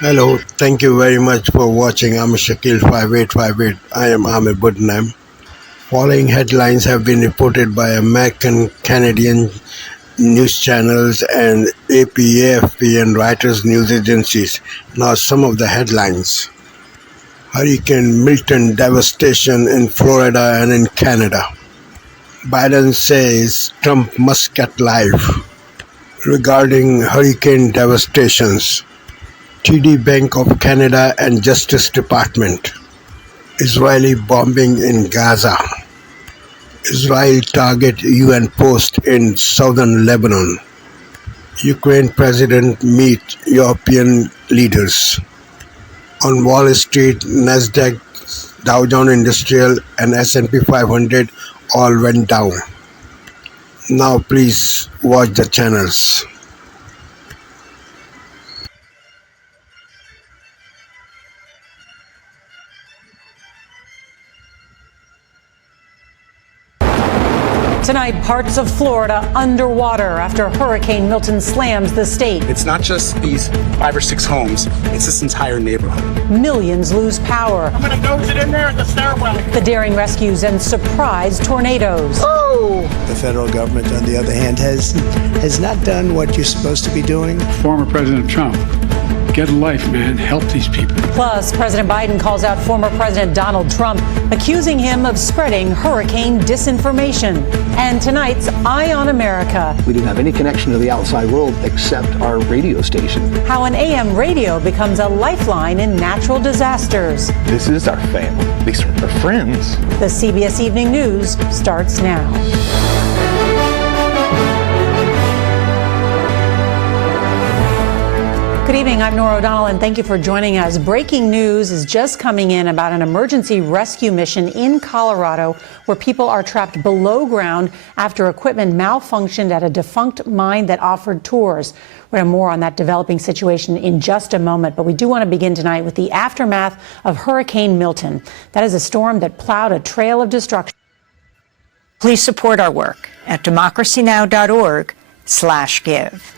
Hello, thank you very much for watching. I'm Shakil 5858. I am Amir Budnam. Following headlines have been reported by American, Canadian news channels and AP, AFP and Reuters news agencies. Now some of the headlines. Hurricane Milton devastation in Florida and in Canada. Biden says Trump must get live. Regarding hurricane devastations. TD Bank of Canada and Justice Department. Israeli bombing in Gaza. Israel target UN post in southern Lebanon. Ukraine president meet European leaders. On Wall Street, Nasdaq, Dow Jones Industrial and S&P 500 all went down. Now please watch the channels. Tonight, parts of Florida underwater after Hurricane Milton slams the state. It's not just these 5 or 6 homes, it's this entire neighborhood. Millions lose power. I'm going to nose it in there at the stairwell. The daring rescues and surprise tornadoes. Oh! The federal government, on the other hand, has not done what you're supposed to be doing. Former President Trump, get a life, man. Help these people. Plus, President Biden calls out former President Donald Trump, accusing him of spreading hurricane disinformation. And tonight's Eye on America. We didn't have any connection to the outside world except our radio station. How an AM radio becomes a lifeline in natural disasters. This is our family. These are our friends. The CBS Evening News starts now. Good evening, I'm Nora O'Donnell, and thank you for joining us. Breaking news is just coming in about an emergency rescue mission in Colorado where people are trapped below ground after equipment malfunctioned at a defunct mine that offered tours. We're going to have more on that developing situation in just a moment, but we do want to begin tonight with the aftermath of Hurricane Milton. That is a storm that plowed a trail of destruction. Please support our work at democracynow.org/give.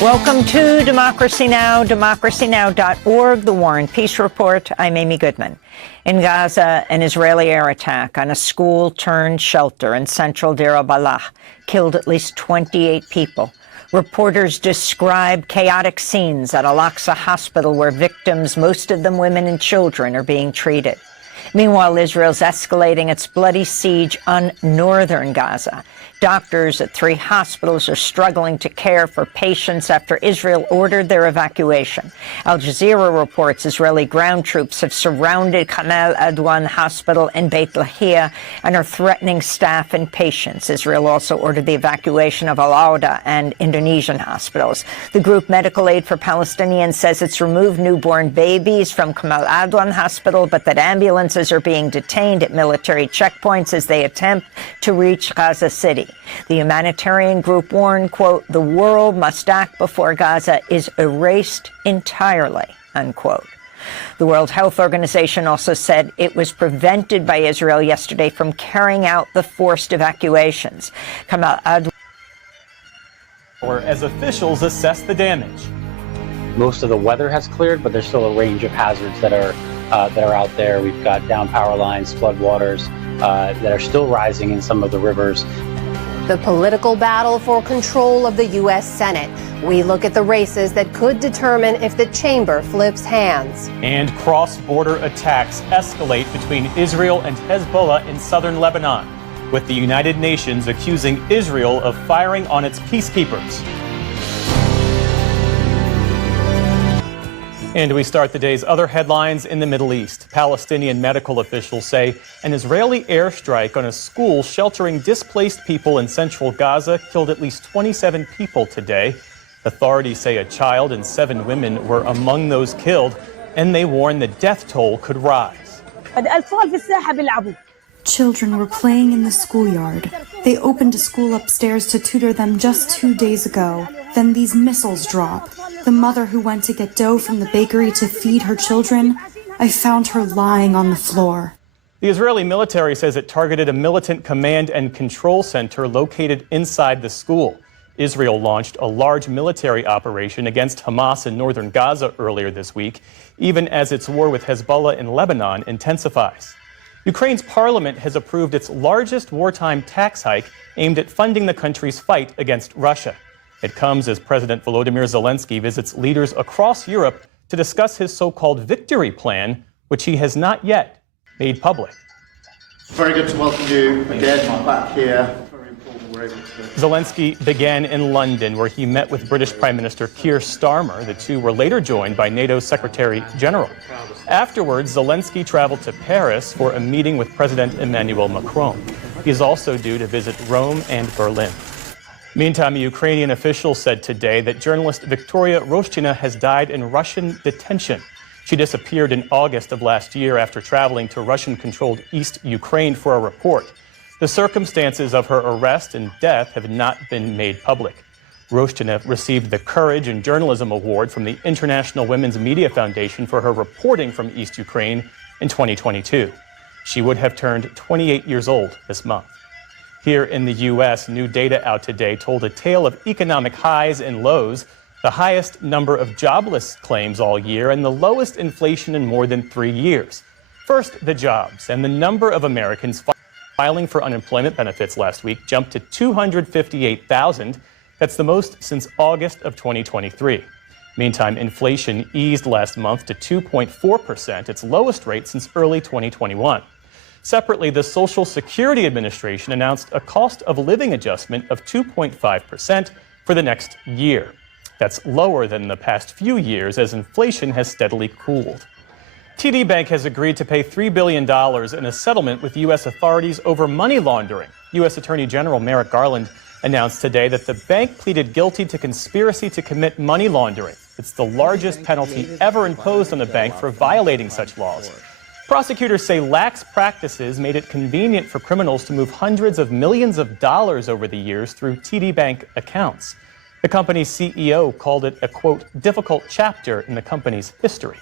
Welcome to Democracy Now!, democracynow.org, the War and Peace Report. I'm Amy Goodman. In Gaza, an Israeli air attack on a school-turned-shelter in central Deir al-Balah killed at least 28 people. Reporters describe chaotic scenes at Al-Aqsa Hospital where victims, most of them women and children, are being treated. Meanwhile, Israel's escalating its bloody siege on northern Gaza. Doctors at 3 hospitals are struggling to care for patients after Israel ordered their evacuation. Al Jazeera reports Israeli ground troops have surrounded Kamal Adwan Hospital in Beit Lahia and are threatening staff and patients. Israel also ordered the evacuation of Al Auda and Indonesian hospitals. The group Medical Aid for Palestinians says it's removed newborn babies from Kamal Adwan Hospital, but that ambulances are being detained at military checkpoints as they attempt to reach Gaza City. The humanitarian group warned, quote, the world must act before Gaza is erased entirely, unquote. The World Health Organization also said it was prevented by Israel yesterday from carrying out the forced evacuations. Kamal Adwan, as officials assess the damage. Most of the weather has cleared, but there's still a range of hazards that are out there. We've got down power lines, flood waters that are still rising in some of the rivers. The political battle for control of the U.S. Senate. We look at the races that could determine if the chamber flips hands. And cross-border attacks escalate between Israel and Hezbollah in southern Lebanon, with the United Nations accusing Israel of firing on its peacekeepers. And we start the day's other headlines in the Middle East. Palestinian medical officials say an Israeli airstrike on a school sheltering displaced people in central Gaza killed at least 27 people today. Authorities say a child and 7 women were among those killed, and they warn the death toll could rise. Children were playing in the schoolyard. They opened a school upstairs to tutor them just 2 days ago. Then these missiles drop. The mother who went to get dough from the bakery to feed her children, I found her lying on the floor. The Israeli military says it targeted a militant command and control center located inside the school. Israel launched a large military operation against Hamas in northern Gaza earlier this week, even as its war with Hezbollah in Lebanon intensifies. Ukraine's parliament has approved its largest wartime tax hike aimed at funding the country's fight against Russia. It comes as President Volodymyr Zelensky visits leaders across Europe to discuss his so-called victory plan, which he has not yet made public. Very good to welcome you again back here. Very important we're able to. Zelensky began in London, where he met with British Prime Minister Keir Starmer. The two were later joined by NATO Secretary General. Afterwards, Zelensky traveled to Paris for a meeting with President Emmanuel Macron. He is also due to visit Rome and Berlin. Meantime, a Ukrainian official said today that journalist Victoria Roshchina has died in Russian detention. She disappeared in August of last year after traveling to Russian-controlled East Ukraine for a report. The circumstances of her arrest and death have not been made public. Roshchina received the Courage in Journalism Award from the International Women's Media Foundation for her reporting from East Ukraine in 2022. She would have turned 28 years old this month. Here in the U.S., new data out today told a tale of economic highs and lows, the highest number of jobless claims all year, and the lowest inflation in more than 3 years. First, the jobs, and the number of Americans filing for unemployment benefits last week jumped to 258,000. That's the most since August of 2023. Meantime, inflation eased last month to 2.4%, its lowest rate since early 2021. Separately, the Social Security Administration announced a cost of living adjustment of 2.5% for the next year. That's lower than the past few years as inflation has steadily cooled. TD Bank has agreed to pay $3 billion in a settlement with U.S. authorities over money laundering. U.S. Attorney General Merrick Garland announced today that the bank pleaded guilty to conspiracy to commit money laundering. It's the largest penalty ever imposed on the bank for violating such laws. Prosecutors say lax practices made it convenient for criminals to move hundreds of millions of dollars over the years through TD Bank accounts. The company's CEO called it a, quote, difficult chapter in the company's history.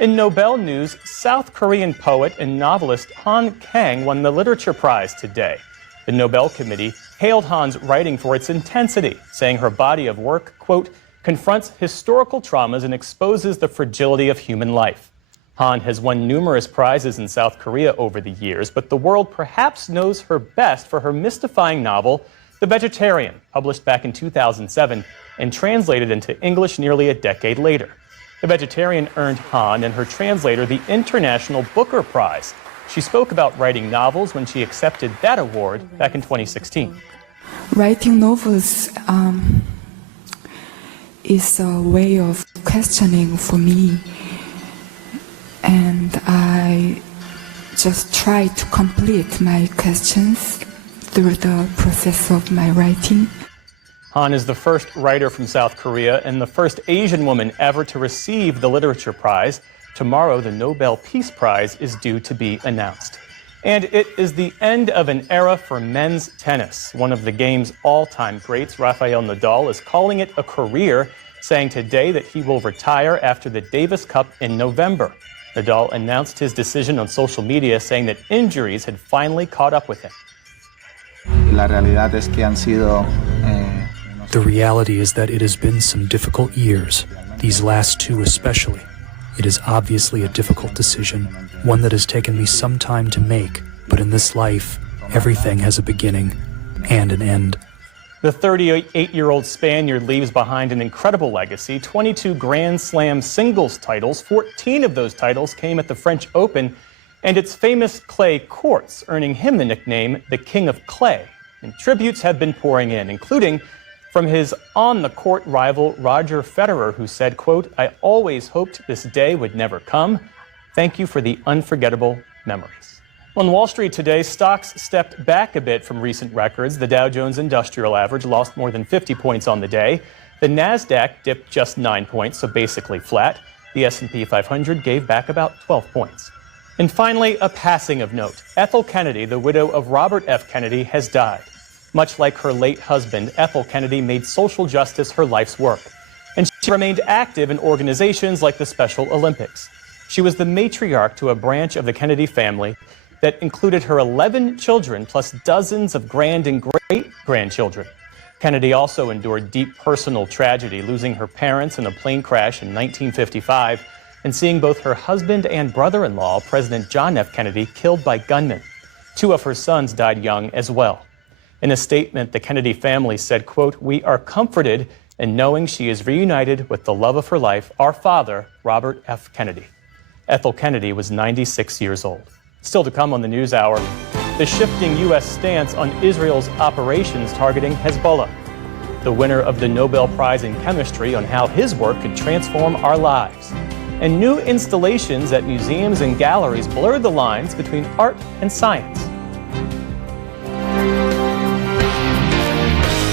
In Nobel news, South Korean poet and novelist Han Kang won the Literature Prize today. The Nobel Committee hailed Han's writing for its intensity, saying her body of work, quote, confronts historical traumas and exposes the fragility of human life. Han has won numerous prizes in South Korea over the years, but the world perhaps knows her best for her mystifying novel, The Vegetarian, published back in 2007 and translated into English nearly a decade later. The Vegetarian earned Han and her translator the International Booker Prize. She spoke about writing novels when she accepted that award back in 2016. Writing novels is a way of questioning for me. And I just try to complete my questions through the process of my writing. Han is the first writer from South Korea and the first Asian woman ever to receive the Literature Prize. Tomorrow, the Nobel Peace Prize is due to be announced. And it is the end of an era for men's tennis. One of the game's all-time greats, Rafael Nadal, is calling it a career, saying today that he will retire after the Davis Cup in November. Nadal announced his decision on social media, saying that injuries had finally caught up with him. The reality is that it has been some difficult years, these last two especially. It is obviously a difficult decision, one that has taken me some time to make, but in this life, everything has a beginning and an end. The 38-year-old Spaniard leaves behind an incredible legacy, 22 Grand Slam singles titles. 14 of those titles came at the French Open and its famous clay courts, earning him the nickname the King of Clay. And tributes have been pouring in, including from his on-the-court rival Roger Federer, who said, quote, I always hoped this day would never come. Thank you for the unforgettable memories. On Wall Street today, stocks stepped back a bit from recent records. The Dow Jones Industrial Average lost more than 50 points on the day. The Nasdaq dipped just 9 points, so basically flat. The S&P 500 gave back about 12 points. And finally, a passing of note. Ethel Kennedy, the widow of Robert F. Kennedy, has died. Much like her late husband, Ethel Kennedy made social justice her life's work. And she remained active in organizations like the Special Olympics. She was the matriarch to a branch of the Kennedy family that included her 11 children plus dozens of grand and great-grandchildren. Kennedy also endured deep personal tragedy, losing her parents in a plane crash in 1955 and seeing both her husband and brother-in-law, President John F. Kennedy, killed by gunmen. 2 of her sons died young as well. In a statement, the Kennedy family said, quote, "We are comforted in knowing she is reunited with the love of her life, our father, Robert F. Kennedy." Ethel Kennedy was 96 years old. Still to come on the NewsHour, the shifting U.S. stance on Israel's operations targeting Hezbollah, the winner of the Nobel Prize in Chemistry on how his work could transform our lives, and new installations at museums and galleries blur the lines between art and science.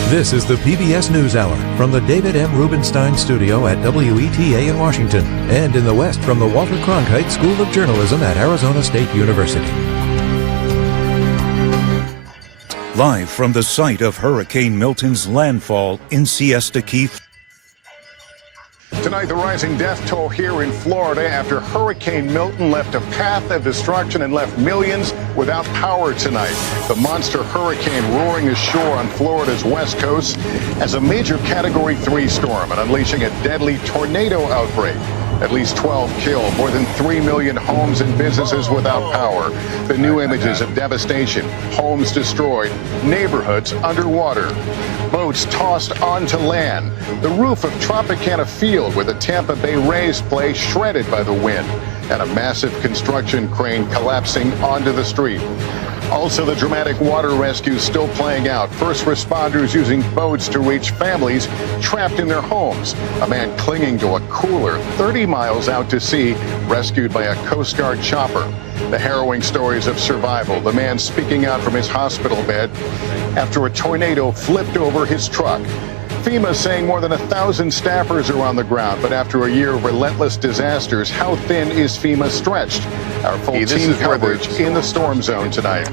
This is the PBS NewsHour from the David M. Rubenstein Studio at WETA in Washington, and in the West from the Walter Cronkite School of Journalism at Arizona State University. Live from the site of Hurricane Milton's landfall in Siesta Key. Tonight, the rising death toll here in Florida after Hurricane Milton left a path of destruction and left millions without power tonight. The monster hurricane roaring ashore on Florida's west coast as a major Category 3 storm and unleashing a deadly tornado outbreak. At least 12 killed, more than 3 million homes and businesses without power. The new images of devastation, homes destroyed, neighborhoods underwater, boats tossed onto land, the roof of Tropicana Field where the Tampa Bay Rays play shredded by the wind, and a massive construction crane collapsing onto the street. Also, the dramatic water rescue still playing out. First responders using boats to reach families trapped in their homes. A man clinging to a cooler 30 miles out to sea, rescued by a Coast Guard chopper. The harrowing stories of survival. The man speaking out from his hospital bed after a tornado flipped over his truck. FEMA saying more than 1,000 staffers are on the ground, but after a year of relentless disasters, how thin is FEMA stretched? Our full team coverage in the storm zone tonight.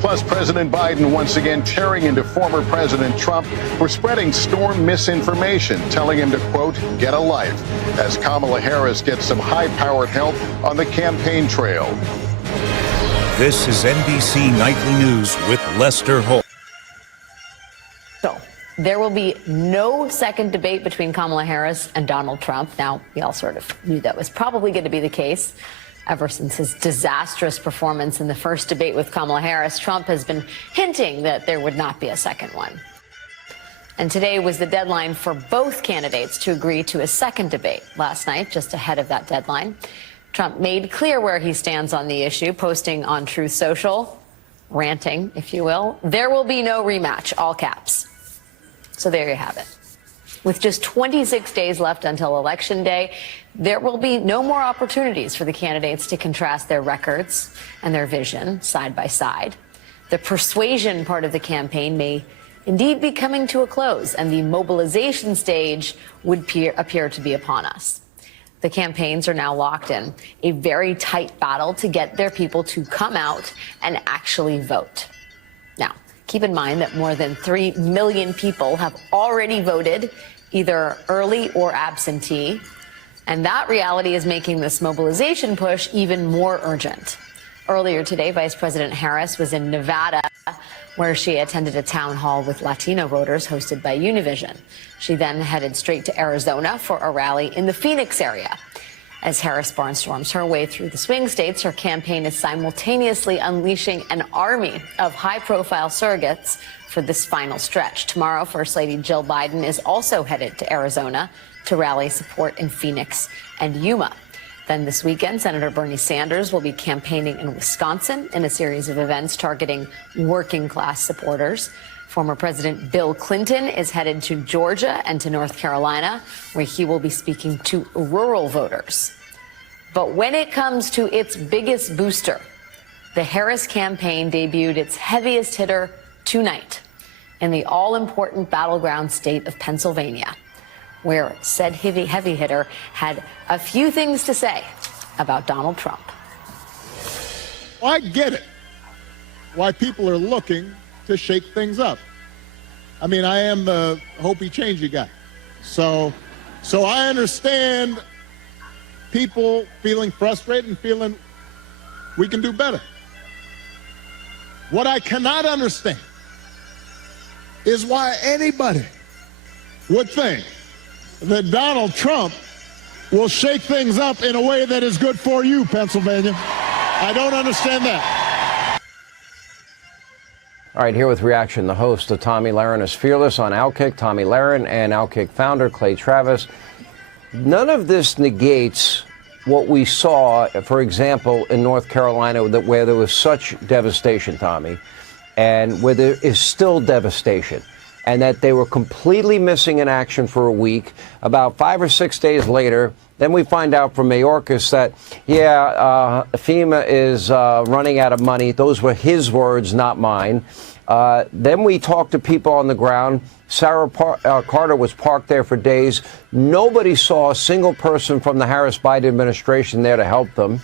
Plus, President Biden once again tearing into former President Trump for spreading storm misinformation, telling him to, quote, get a life, as Kamala Harris gets some high-powered help on the campaign trail. This is NBC Nightly News with Lester Holt. There will be no second debate between Kamala Harris and Donald Trump. Now, we all sort of knew that was probably going to be the case. Ever since his disastrous performance in the first debate with Kamala Harris, Trump has been hinting that there would not be a second one. And today was the deadline for both candidates to agree to a second debate. Last night, just ahead of that deadline, Trump made clear where he stands on the issue, posting on Truth Social, ranting, if you will. There will be no rematch, all caps. So there you have it. With just 26 days left until Election Day, there will be no more opportunities for the candidates to contrast their records and their vision side by side. The persuasion part of the campaign may indeed be coming to a close, and the mobilization stage would appear to be upon us. The campaigns are now locked in a very tight battle to get their people to come out and actually vote. Now, keep in mind that more than 3 million people have already voted, either early or absentee. And that reality is making this mobilization push even more urgent. Earlier today, Vice President Harris was in Nevada, where she attended a town hall with Latino voters hosted by Univision. She then headed straight to Arizona for a rally in the Phoenix area. As Harris barnstorms her way through the swing states, her campaign is simultaneously unleashing an army of high-profile surrogates for this final stretch. Tomorrow, First Lady Jill Biden is also headed to Arizona to rally support in Phoenix and Yuma. Then this weekend, Senator Bernie Sanders will be campaigning in Wisconsin in a series of events targeting working-class supporters. Former President Bill Clinton is headed to Georgia and to North Carolina, where he will be speaking to rural voters. But when it comes to its biggest booster, the Harris campaign debuted its heaviest hitter tonight in the all-important battleground state of Pennsylvania, where said heavy hitter had a few things to say about Donald Trump. Well, I get it, why people are looking to shake things up. I mean, I am the hopey changey guy. So I understand people feeling frustrated and feeling we can do better. What I cannot understand is why anybody would think that Donald Trump will shake things up in a way that is good for you, Pennsylvania. I don't understand that. All right, here with reaction, the host of Tomi Lahren is Fearless on Outkick, Tomi Lahren, and Outkick founder Clay Travis. None of this negates what we saw, for example, in North Carolina, where there was such devastation, Tommy, and where there is still devastation, and that they were completely missing in action for a week. About 5 or 6 days later, then we find out from Mayorkas that, FEMA is running out of money. Those were his words, not mine. Then we talked to people on the ground. Sarah Carter was parked there for days. Nobody saw a single person from the Harris-Biden administration there to help them.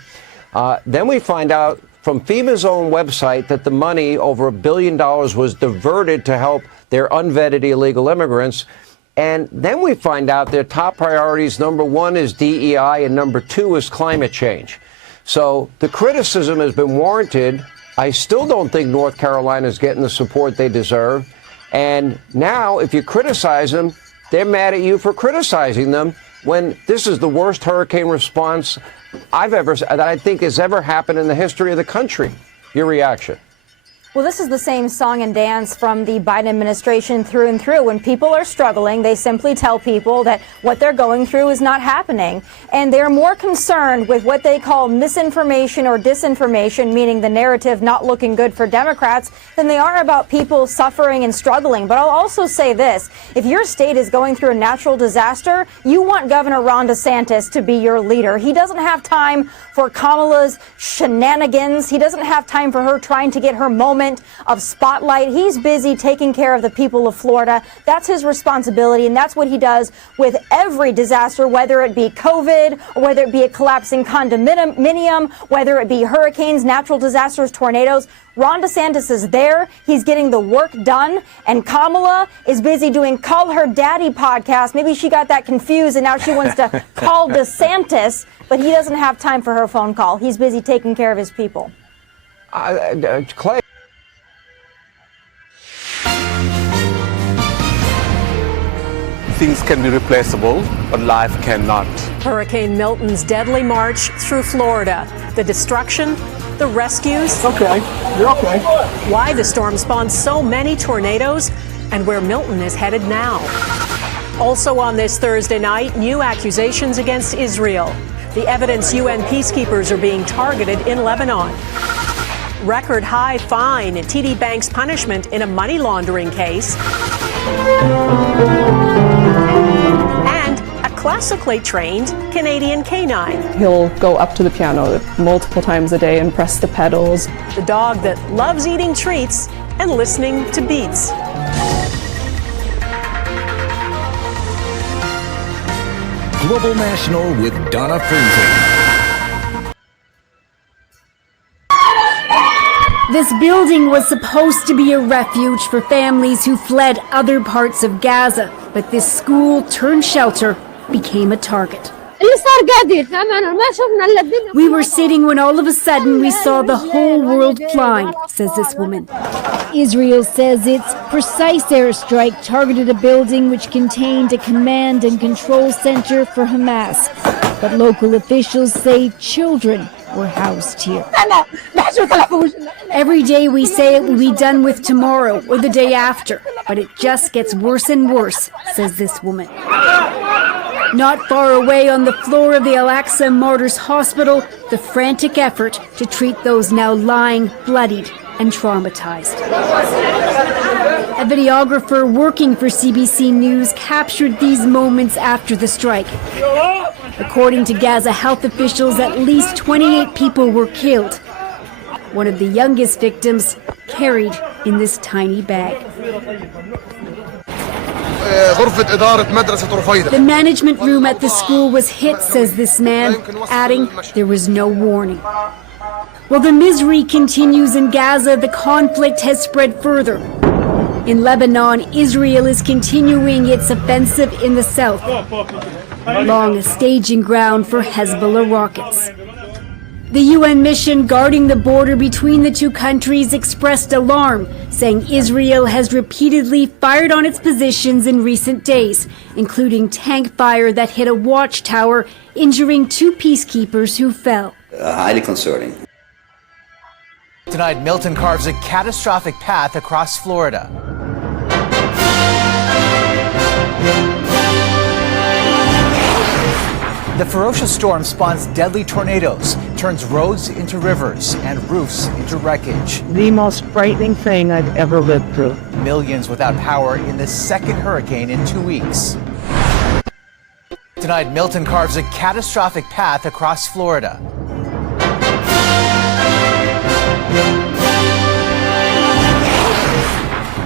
Then we find out from FEMA's own website that the money, over $1 billion, was diverted to help their unvetted illegal immigrants. And then we find out their top priorities, number one is DEI and number two is climate change. So the criticism has been warranted. I still don't think North Carolina is getting the support they deserve. And now, if you criticize them, they're mad at you for criticizing them when this is the worst hurricane response that I think has ever happened in the history of the country. Your reaction? Well, this is the same song and dance from the Biden administration through and through. When people are struggling, they simply tell people that what they're going through is not happening. And they're more concerned with what they call misinformation or disinformation, meaning the narrative not looking good for Democrats, than they are about people suffering and struggling. But I'll also say this. If your state is going through a natural disaster, you want Governor Ron DeSantis to be your leader. He doesn't have time for Kamala's shenanigans. He doesn't have time for her trying to get her moment of spotlight. He's busy taking care of the people of Florida. That's his responsibility, and that's what he does with every disaster, whether it be COVID, or whether it be a collapsing condominium, whether it be hurricanes, natural disasters, tornadoes. Ron DeSantis is there. He's getting the work done. And Kamala is busy doing Call Her Daddy podcast. Maybe she got that confused and now she wants to call DeSantis, but he doesn't have time for her phone call. He's busy taking care of his people. Clay. Things can be replaceable, but life cannot. Hurricane Milton's deadly march through Florida. The destruction, the rescues. Okay, you're okay. Why the storm spawned so many tornadoes and where Milton is headed now. Also on this Thursday night, new accusations against Israel. The evidence UN peacekeepers are being targeted in Lebanon. Record high fine, TD Bank's punishment in a money laundering case. And a classically trained Canadian canine. He'll go up to the piano multiple times a day and press the pedals. The dog that loves eating treats and listening to beats. Global National with Donna Fraser. This building was supposed to be a refuge for families who fled other parts of Gaza, but this school turned shelter became a target. We were sitting when all of a sudden we saw the whole world flying, says this woman. Israel says its precise airstrike targeted a building which contained a command and control center for Hamas. But local officials say children were housed here. Every day we say it will be done with tomorrow or the day after, but it just gets worse and worse, says this woman. Not far away on the floor of the Al-Aqsa Martyrs Hospital, the frantic effort to treat those now lying bloodied and traumatized. A videographer working for CBC News captured these moments after the strike. According to Gaza health officials, at least 28 people were killed. One of the youngest victims carried in this tiny bag. The management room at the school was hit, says this man, adding there was no warning. While the misery continues in Gaza, the conflict has spread further. In Lebanon, Israel is continuing its offensive in the south, along a staging ground for Hezbollah rockets. The UN mission guarding the border between the two countries expressed alarm, saying Israel has repeatedly fired on its positions in recent days, including tank fire that hit a watchtower, injuring 2 peacekeepers who fell. Highly concerning. Tonight, Milton carves a catastrophic path across Florida. The ferocious storm spawns deadly tornadoes, turns roads into rivers and roofs into wreckage. The most frightening thing I've ever lived through. Millions without power in the second hurricane in 2 weeks. Tonight, Milton carves a catastrophic path across Florida.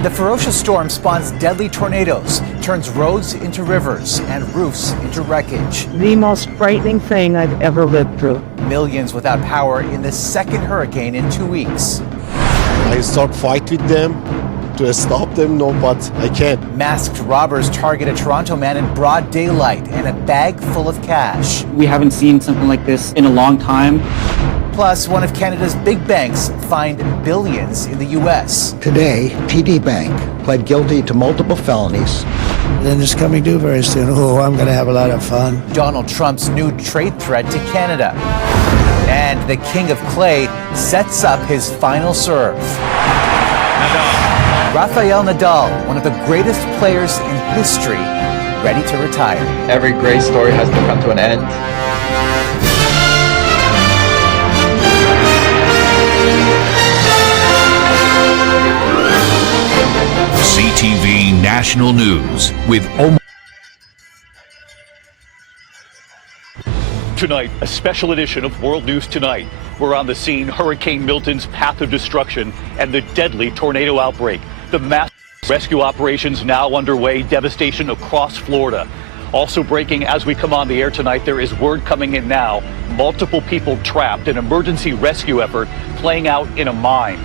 The ferocious storm spawns deadly tornadoes, turns roads into rivers and roofs into wreckage. The most frightening thing I've ever lived through. Millions without power in the second hurricane in 2 weeks. I start fight with them to stop them, no, but I can't. Masked robbers target a Toronto man in broad daylight and a bag full of cash. We haven't seen something like this in a long time. Plus, one of Canada's big banks fined billions in the U.S. Today, TD Bank pled guilty to multiple felonies. Then it's coming due very soon. Oh, I'm going to have a lot of fun. Donald Trump's new trade threat to Canada. And the king of clay sets up his final serve. Rafael Nadal, one of the greatest players in history, ready to retire. Every great story has to come to an end. CTV National News with Tonight, a special edition of World News Tonight. We're on the scene, Hurricane Milton's path of destruction and the deadly tornado outbreak. The massive rescue operations now underway, devastation across Florida. Also breaking as we come on the air tonight, there is word coming in now. Multiple people trapped, an emergency rescue effort playing out in a mine.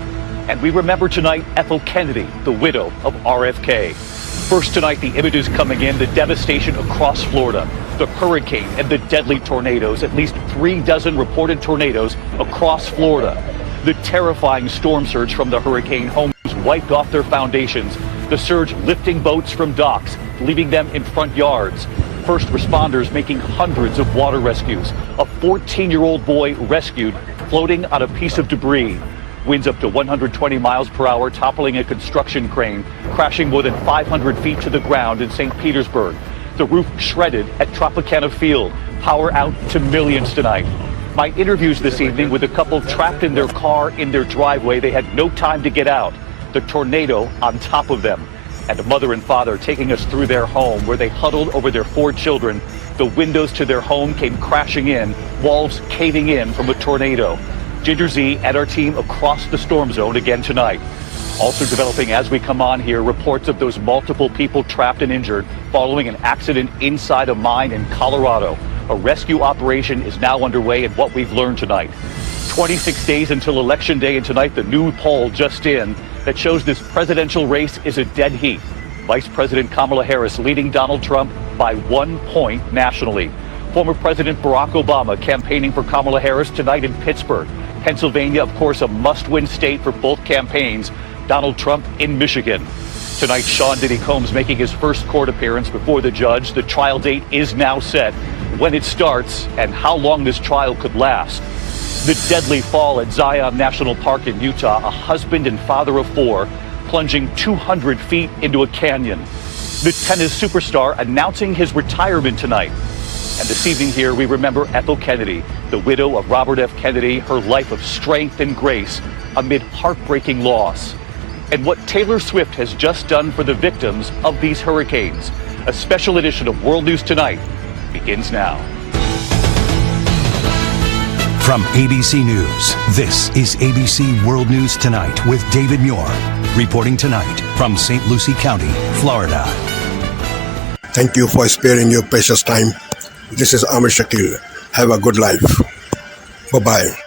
And we remember tonight Ethel Kennedy, the widow of RFK. First tonight, the images coming in, the devastation across Florida, the hurricane and the deadly tornadoes, at least 36 reported tornadoes across Florida. The terrifying storm surge from the hurricane, homes wiped off their foundations, the surge lifting boats from docks, leaving them in front yards. First responders making hundreds of water rescues. A 14-year-old boy rescued, floating on a piece of debris. Winds up to 120 miles per hour, toppling a construction crane, crashing more than 500 feet to the ground in St. Petersburg. The roof shredded at Tropicana Field. Power out to millions tonight. My interviews this evening with a couple trapped in their car in their driveway. They had no time to get out. The tornado on top of them. And a mother and father taking us through their home where they huddled over their 4 children. The windows to their home came crashing in, walls caving in from a tornado. Ginger Z and our team across the storm zone again tonight. Also developing as we come on here, reports of those multiple people trapped and injured following an accident inside a mine in Colorado. A rescue operation is now underway and what we've learned tonight. 26 days until Election Day, and tonight the new poll just in that shows this presidential race is a dead heat. Vice President Kamala Harris leading Donald Trump by 1 point nationally. Former President Barack Obama campaigning for Kamala Harris tonight in Pittsburgh. Pennsylvania, of course, a must-win state for both campaigns. Donald Trump in Michigan. Tonight, Sean Diddy Combs making his first court appearance before the judge. The trial date is now set. When it starts and how long this trial could last. The deadly fall at Zion National Park in Utah. A husband and father of 4 plunging 200 feet into a canyon. The tennis superstar announcing his retirement tonight. And this evening here, we remember Ethel Kennedy, the widow of Robert F. Kennedy, her life of strength and grace amid heartbreaking loss. And what Taylor Swift has just done for the victims of these hurricanes. A special edition of World News Tonight begins now. From ABC News, this is ABC World News Tonight with David Muir. Reporting tonight from St. Lucie County, Florida. Thank you for sparing your precious time. This is Amir Shakil. Have a good life. Bye-bye.